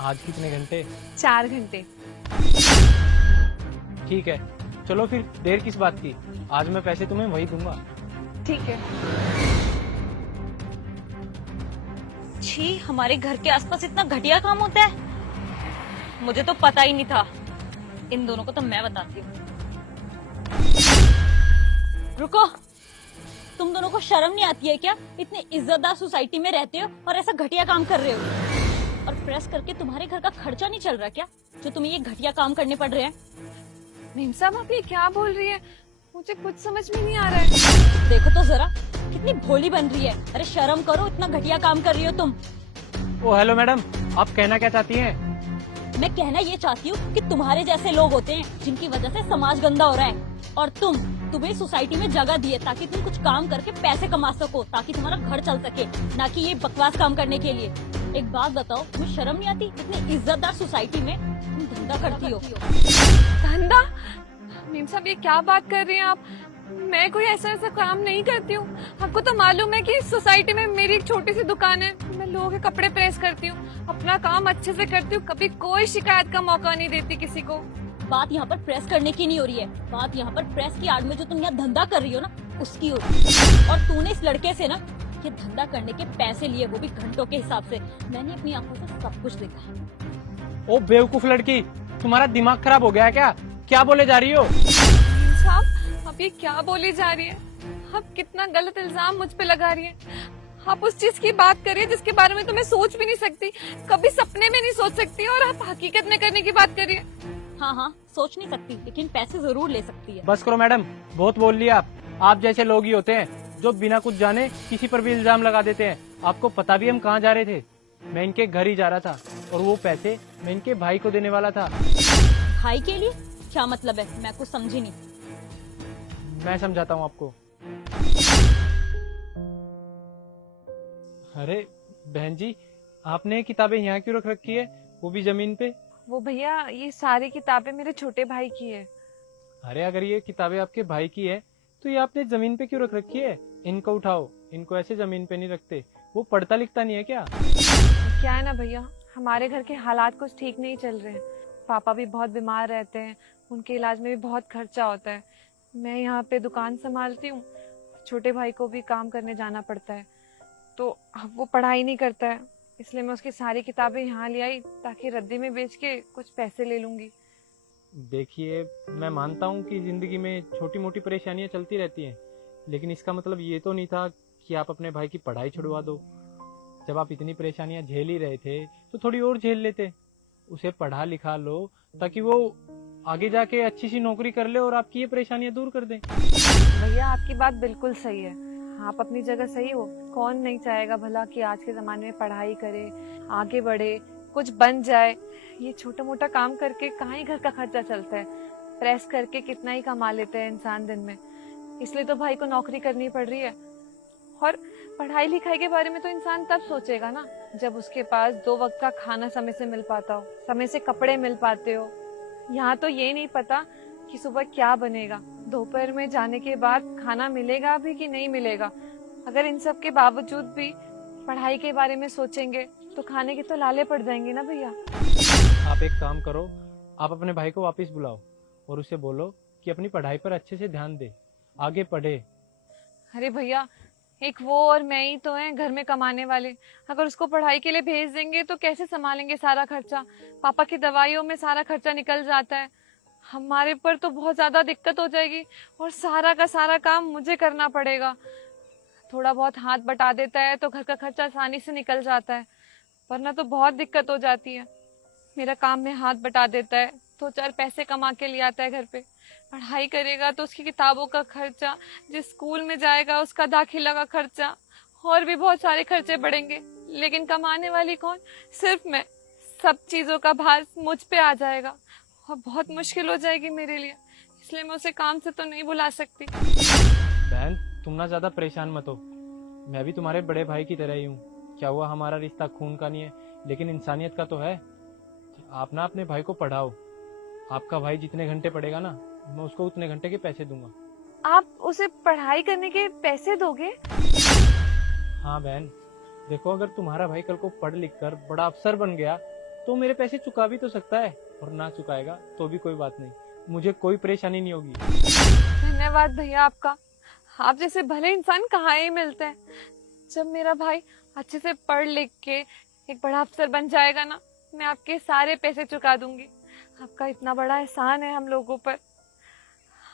आज कितने घंटे? 4 घंटे। ठीक है, चलो फिर देर किस बात की, आज मैं पैसे तुम्हें वही दूंगा। ठीक है। छी, हमारे घर के आसपास इतना घटिया काम होता है, मुझे तो पता ही नहीं था। इन दोनों को तो मैं बताती हूँ। रुको, तुम दोनों को शर्म नहीं आती है क्या? इतने इज्जतदार सोसाइटी में रहते हो और ऐसा घटिया काम कर रहे हो। और प्रेस करके तुम्हारे घर का खर्चा नहीं चल रहा क्या, जो तुम्हें ये घटिया काम करने पड़ रहे हैं? मेम साहब आप ये क्या बोल रही है, मुझे कुछ समझ में नहीं आ रहा है। देखो तो जरा, कितनी भोली बन रही है। अरे शर्म करो, इतना घटिया काम कर रही हो तुम। ओ हेलो मैडम, आप कहना क्या चाहती हैं? मैं कहना ये चाहती हूँ कि तुम्हारे जैसे लोग होते हैं जिनकी वजह से समाज गंदा हो रहा है, और तुम्हें सोसाइटी में जगह दी है ताकि तुम कुछ काम करके पैसे कमा सको, ताकि तुम्हारा घर चल सके, ना कि ये बकवास काम करने के लिए। एक बात बताओ, तुम्हें शर्म नहीं आती? इतनी इज्जतदार सोसाइटी में तुम धंधा करती हो। धंधा? मेम साहब ये क्या बात कर रही हैं आप? मैं कोई ऐसा काम नहीं करती हूँ। आपको तो मालूम है कि इस सोसाइटी में मेरी एक छोटी सी दुकान है, मैं लोगों के कपड़े प्रेस करती हूँ, अपना काम अच्छे से करती हूँ, कभी कोई शिकायत का मौका नहीं देती किसी को। बात यहाँ पर प्रेस करने की नहीं हो रही है, बात यहाँ पर प्रेस की आड़ में जो तुम यहाँ धंधा कर रही हो ना, उसकी हो रही है। और तूने इस लड़के से ना ये धंधा करने के पैसे लिए, वो भी घंटों के हिसाब से। मैंने अपनी आंखों से सब कुछ देखा। ओ बेवकूफ लड़की, तुम्हारा दिमाग खराब हो गया है क्या बोले जा रही हो? मेम साहब आप ये क्या बोली जा रही है? आप कितना गलत इल्जाम मुझ पे लगा रही है। आप उस चीज की बात करिए जिसके बारे में तो मैं सोच भी नहीं सकती, कभी सपने में नहीं सोच सकती, और आप हकीकत में करने की बात करिए। हाँ, सोच नहीं सकती, लेकिन पैसे जरूर ले सकती है। बस करो मैडम, बहुत बोल लिया आप जैसे लोग ही होते हैं जो बिना कुछ जाने किसी पर भी इल्जाम लगा देते हैं। आपको पता भी हम कहाँ जा रहे थे? मैं इनके घर ही जा रहा था, और वो पैसे मैं इनके भाई को देने वाला था। भाई के लिए? क्या मतलब है? मैं कुछ समझी नहीं। मैं समझाता हूँ आपको। अरे बहन जी, आपने ये किताबें यहाँ क्यों रख रखी है, वो भी जमीन पे? वो भैया ये सारी किताबें मेरे छोटे भाई की है। अरे अगर ये किताबें आपके भाई की है तो ये आपने जमीन पे क्यों रख रखी है? इनको उठाओ, इनको ऐसे जमीन पे नहीं रखते। वो पढ़ता लिखता नहीं है क्या? क्या है ना भैया, हमारे घर के हालात कुछ ठीक नहीं चल रहे हैं। पापा भी बहुत बीमार रहते हैं, उनके इलाज में भी बहुत खर्चा होता है। मैं यहाँ पे दुकान संभालती हूँ, छोटे भाई को भी काम करने जाना पड़ता है, तो अब वो पढ़ाई नहीं करता है, इसलिए मैं उसकी सारी किताबें यहाँ ले आई ताकि रद्दी में बेच के कुछ पैसे ले लूंगी। देखिए, मैं मानता हूँ कि जिंदगी में छोटी मोटी परेशानियां चलती रहती हैं, लेकिन इसका मतलब ये तो नहीं था कि आप अपने भाई की पढ़ाई छुड़वा दो। जब आप इतनी परेशानियां झेल ही रहे थे तो थोड़ी और झेल लेते। उसे पढ़ा लिखा लो ताकि वो आगे जाके अच्छी सी नौकरी कर ले और आपकी ये परेशानियां दूर कर दे। भैया आपकी बात बिल्कुल सही है, आप अपनी जगह सही हो। कौन नहीं चाहेगा भला कि आज के जमाने में पढ़ाई करे, आगे बढ़े, कुछ बन जाए। ये छोटा मोटा काम करके कहाँ ही घर का खर्चा चलता है, प्रेस करके कितना ही कमा लेते हैं इंसान दिन में। इसलिए तो भाई को नौकरी करनी पड़ रही है। और पढ़ाई लिखाई के बारे में तो इंसान तब सोचेगा ना जब उसके पास 2 वक्त का खाना समय से मिल पाता हो, समय से कपड़े मिल पाते हो। यहाँ तो ये नहीं पता कि सुबह क्या बनेगा, दोपहर में जाने के बाद खाना मिलेगा भी कि नहीं मिलेगा। अगर इन सब के बावजूद भी पढ़ाई के बारे में सोचेंगे तो खाने के तो लाले पड़ जाएंगे ना भैया। आप एक काम करो, आप अपने भाई को वापस बुलाओ और उसे बोलो कि अपनी पढ़ाई पर अच्छे से ध्यान दे, आगे पढ़े। अरे भैया, एक वो और मैं ही तो हैं घर में कमाने वाले। अगर उसको पढ़ाई के लिए भेज देंगे तो कैसे संभालेंगे सारा खर्चा? पापा की दवाइयों में सारा खर्चा निकल जाता है, हमारे पर तो बहुत ज्यादा दिक्कत हो जाएगी, और सारा का सारा काम मुझे करना पड़ेगा। थोड़ा बहुत हाथ बटा देता है तो घर का खर्चा आसानी से निकल जाता है, वरना तो बहुत दिक्कत हो जाती है। मेरा काम में हाथ बटा देता है, 2-4 पैसे कमा के ले आता है घर पे। पढ़ाई करेगा तो उसकी किताबों का खर्चा, जिस स्कूल में जाएगा उसका दाखिला का खर्चा, और भी बहुत सारे खर्चे बढ़ेंगे। लेकिन कमाने वाली कौन? सिर्फ मैं। सब चीजों का भार मुझ पे आ जाएगा और बहुत मुश्किल हो जाएगी मेरे लिए, इसलिए मैं उसे काम से तो नहीं बुला सकती। बहन, तुम ना ज्यादा परेशान मत हो, मैं भी तुम्हारे बड़े भाई की तरह ही हूँ। क्या हुआ, हमारा रिश्ता खून का नहीं है लेकिन इंसानियत का तो है। आप ना अपने भाई को पढ़ाओ, आपका भाई जितने घंटे पढ़ेगा ना, मैं उसको उतने घंटे के पैसे दूंगा। आप उसे पढ़ाई करने के पैसे दोगे? हाँ बहन, देखो अगर तुम्हारा भाई कल को पढ़ लिख कर बड़ा अफसर बन गया तो मेरे पैसे चुका भी तो सकता है, और ना चुकाएगा तो भी कोई बात नहीं, मुझे कोई परेशानी नहीं होगी। धन्यवाद भैया आपका। आप जैसे भले इंसान कहाँ ही मिलते हैं। जब मेरा भाई अच्छे से पढ़ लिख के एक बड़ा अफसर बन जाएगा ना, मैं आपके सारे पैसे चुका दूंगी। आपका इतना बड़ा एहसान है हम लोगों पर।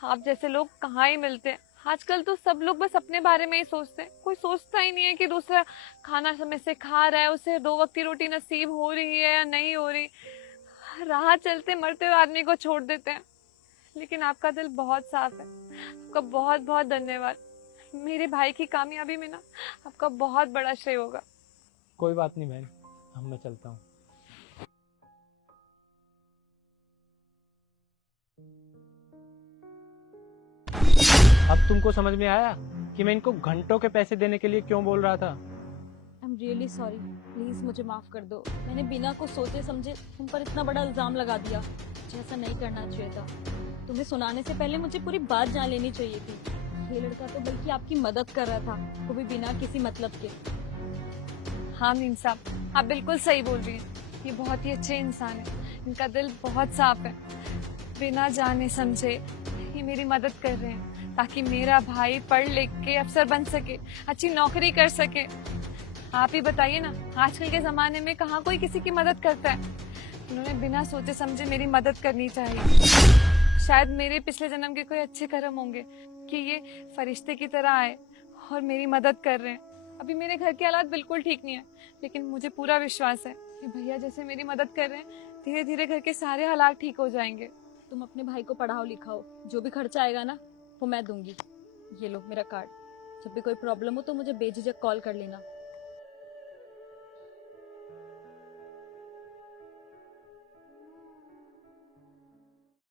आप जैसे लोग कहाँ ही मिलते हैं। आजकल तो सब लोग बस अपने बारे में ही सोचते हैं, कोई सोचता ही नहीं है कि दूसरा खाना समय से खा रहा है, उसे 2 वक्त की रोटी नसीब हो रही है या नहीं हो रही। राह चलते मरते हुए आदमी को छोड़ देते हैं। लेकिन आपका दिल बहुत साफ है। आपका बहुत बहुत धन्यवाद। मेरे भाई की कामयाबी में ना आपका बहुत बड़ा श्रेय होगा। कोई बात नहीं बहन, अब मैं चलता हूँ। अब तुमको समझ में आया कि मैं इनको घंटों के पैसे देने के लिए क्यों बोल रहा था? I am really sorry, please मुझे माफ कर दो। मैंने बिना कुछ सोचे समझे तुम पर इतना बड़ा इल्जाम लगा दिया। मुझे ऐसा नहीं करना चाहिए था। तुम्हें सुनाने से पहले मुझे पूरी बात जान लेनी चाहिए थी। ये लड़का तो बल्कि आपकी मदद कर रहा था, वो भी बिना किसी मतलब के। हाँ मीम साहब, आप बिल्कुल सही बोल रही हैं। ये बहुत ही अच्छे इंसान है, इनका दिल बहुत साफ है। बिना जाने समझे ये मेरी मदद कर रहे हैं ताकि मेरा भाई पढ़ लिख के अफसर बन सके, अच्छी नौकरी कर सके। आप ही बताइए ना, आजकल के जमाने में कहाँ कोई किसी की मदद करता है। उन्होंने बिना सोचे समझे मेरी मदद करनी चाहिए। शायद मेरे पिछले जन्म के कोई अच्छे कर्म होंगे कि ये फरिश्ते की तरह आए और मेरी मदद कर रहे हैं। अभी मेरे घर के हालात बिल्कुल ठीक नहीं है, लेकिन मुझे पूरा विश्वास है कि भैया जैसे मेरी मदद कर रहे हैं, धीरे धीरे घर के सारे हालात ठीक हो जाएंगे। तुम अपने भाई को पढ़ाओ लिखाओ, जो भी खर्चा आएगा ना वो मैं दूंगी। ये लो मेरा कार्ड, जब भी कोई प्रॉब्लम हो तो मुझे बेझिझक कॉल कर लेना।